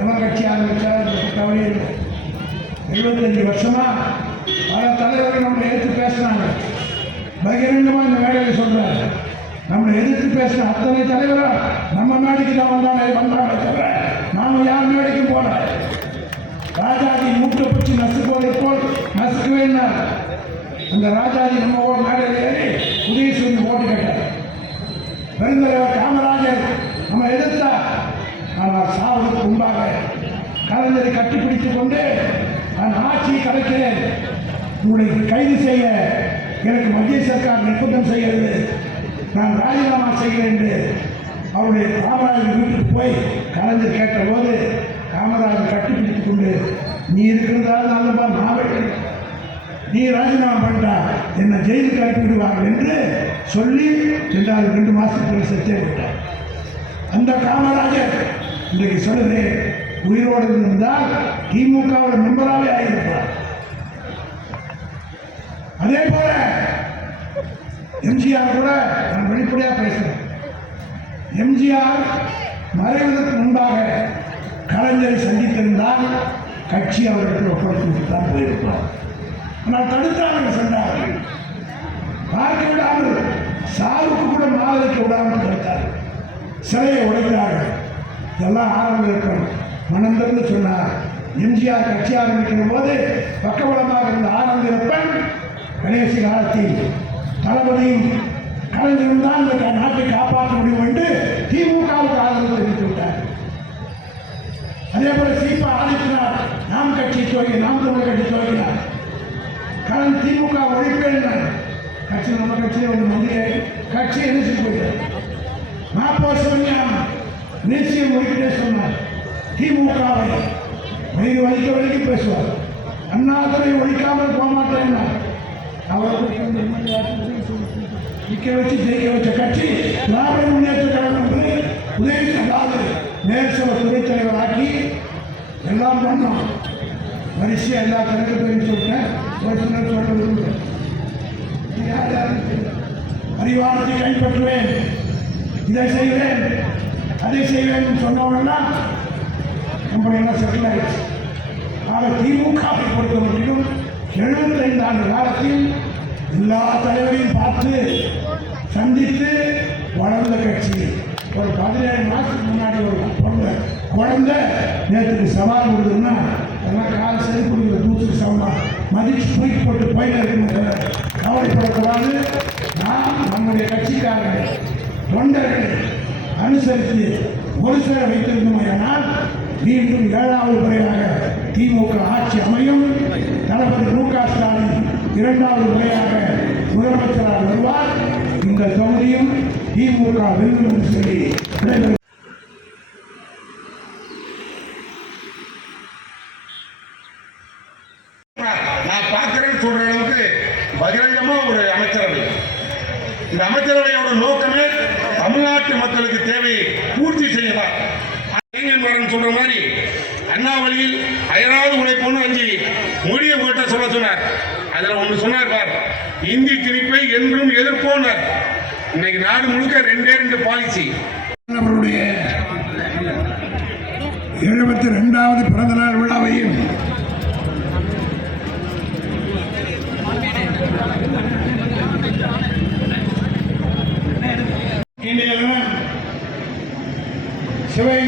எவன் கட்சி ஆரம்பித்தார் கவலை எழுபத்தஞ்சு வருஷமா பல தலைவர்கள் நம்மளை எதிர்த்து பேசினாங்க பகிரங்கமா இந்த வேலையில் சொல்றாரு. நம்மளை எதிர்த்து பேசின அத்தனை தலைவரா நம்ம மேடைக்கு தான் வந்தாங்க வந்தாங்க தவிர நாம் யார் மேடைக்கும் போல? ராஜாஜி மூட்டை பிடிச்சி நசுக்குவதை போல் நசுக்கவே இல்லை. அந்த ராஜாஜி நம்ம ஓ மேடையில் ஏறி உதயசூரியன் ஓட்டு கேட்டார். பெருந்தலைவர் காமராஜர் நம்ம எதிர்த்தா ஆனால் சாவதற்கு முன்பாக கலைஞரை கட்டிப்பிடித்துக் கொண்டு நான் ஆட்சியை கலைக்கிறேன். உங்களை கைது செய்ய எனக்கு மத்திய சர்க்கார் நிர்பந்தம் செய்கிறது. நான் ராஜினாமா செய்கிறேன் என்று அவருடைய காமராஜர் வீட்டுக்கு போய் கலைஞர் கேட்டபோது காமராஜர் கட்டிப்பிடித்துக் கொண்டு நீ இருக்கிறதால நல்லப்பா நான் வைக்கிறேன் நீ ராஜினாமா பண்ணிட்டா என்னை ஜெயிலுக்கு அனுப்பிவிடுவார்கள் என்று சொல்லி ரெண்டாவது ரெண்டு மாதத்துக்கு செத்தே விட்டார். அந்த காமராஜர் இன்றைக்கு சொல்லுது உயிரோடு இருந்தால் திமுகவோட மெம்பராகவே ஆகியிருப்பார் அதே போல எம்ஜிஆர் கூட நான் வெளிப்படையாக பேசுறேன். எம்ஜிஆர் மறைவதற்கு முன்பாக கலைஞரை சந்தித்திருந்தால் கட்சி அவர்களுக்கு ஒப்படைத்து தான் போயிருப்பார். ஆனால் தடுத்தார்கள் சென்றார்கள் பார்க்க விடாமல் சாவுக்கு கூட மாதவிக்க விடாமல் தடுத்தார்கள் சிலையை உடைத்தார்கள் இதெல்லாம் ஆரம்பிக்கும் மனம் திறந்து சொன்னார். எம்ஜிஆர் கட்சி ஆரம்பிக்கிற போது பக்கபலமாக இருந்த ஆனந்திரப்பன் கடைசி காலத்தில் தளபதியும் கலைஞரும் தான் இந்த நாட்டை காப்பாற்ற முடியும் என்று திமுகவுக்கு ஆதரவு தெரிவித்து விட்டார். அதே போல சீப்பா ஆதித்யநாத் நாம் கட்சி துவங்கி நாம் தமிழ் கட்சி துவங்கினார். கலன் திமுக ஒழிப்பேன் கட்சி நம்ம கட்சியில் ஒரு மந்திரி கட்சி என்ன செய்ய போயிட்டார் மாப்போ சிவஞானம் நிச்சயம் சொன்னார். திமுகவை. வயிறு வலிக்க வலிக்க பேசுவார். அண்ணாதுரை ஒழிக்காமல் போக மாட்டேன் நிக்க வச்சு ஜெயிக்க வச்ச கட்சி திராவிட முன்னேற்ற கழகம் என்று உதவி அதாவது துணைத் தலைவர் ஆக்கி எல்லாம் பண்ணோம். வரிசையாக எல்லா கணக்கு பேரும் சொல்லிட்டேன். ஒரு சிலர் சொல்ல விரும்புகிறேன் யார் கைப்பற்றுவேன்? இதை செய்வேன். அதை செய்வேன் சொன்னவங்கலாம் நம்முடைய எல்லாம் செட்டில் ஆயிடுச்சு ஆக திமுகவை பொறுத்தவரையிலும் எழுபத்தைந்து ஆண்டு காலத்தில் எல்லா தலைவரையும் பார்த்து சந்தித்து வளர்ந்த கட்சி. ஒரு பதினேழு மாதத்துக்கு முன்னாடி ஒரு குழந்தை குழந்தை நேற்றுக்கு சவால் கொடுக்குதுன்னா அதெல்லாம் கால் சரி கொடுக்குற தூசுக்கு சவமா மதிச்சு தூக்கி போட்டு போயிட்டு இருக்குன்னு கவலைப்படக்கூடாது. நான் நம்முடைய கட்சிக்காரர்கள் தொண்டர்கள் அனுசரித்து ஒரு சேர வைத்திருந்தோமையானால் மீண்டும் ஏழாவது முறையாக திமுக ஆட்சி அமையும். தளபதி மு க ஸ்டாலின் இரண்டாவது முறையாக முதலமைச்சராக வருவார். இந்த தொகுதியும் திமுக வெல்லும் என்று சொல்லி நான் பார்க்கிறேன்னு சொல்ற அளவுக்கு பகிரங்கமா ஒரு அமைச்சரவை. இந்த அமைச்சரவையோட நோக்கமே தமிழ்நாட்டு மக்களுக்கு தேவையை பூர்த்தி செய்யலாம். இளைஞன் சொல்ற மாதிரி அண்ணாவளியில் அயராது உழைப்போன்னு அஞ்சு மொழியை உங்கள்கிட்ட சொல்ல சொன்னார். அதுல ஒன்று சொன்னார் பார் இந்தி திணிப்பை என்றும் எதிர்ப்போனார் இன்னைக்கு நாடு முழுக்க ரெண்டே ரெண்டு பாலிசி அவருடைய எழுபத்தி ரெண்டாவது பிறந்த நாள்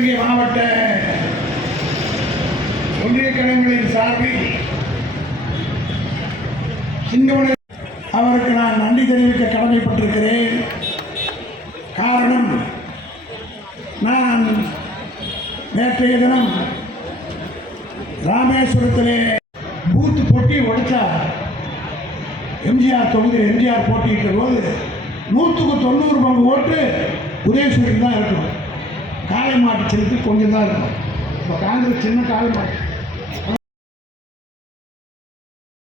சிவகங்கை மாவட்ட ஒன்றிய கழகங்களின் சார்பில் சிங்கமனை அவருக்கு நான் நன்றி தெரிவிக்க கடமைப்பட்டிருக்கிறேன். காரணம் நான் நேற்றைய தினம் ராமேஸ்வரத்திலே பூத்து போட்டி உடைச்சார் எம்ஜிஆர் தொகுதியில் எம்ஜிஆர் போட்டியிட்ட போது நூற்றுக்கு தொண்ணூறு பங்கு ஓட்டு உதயசூரியன் தான் இருக்கணும் காளை மாட்டு செலுத்தி கொஞ்சம் தான் இருக்கும். இப்போ காங்கிரஸ் சின்ன காளை மாட்டு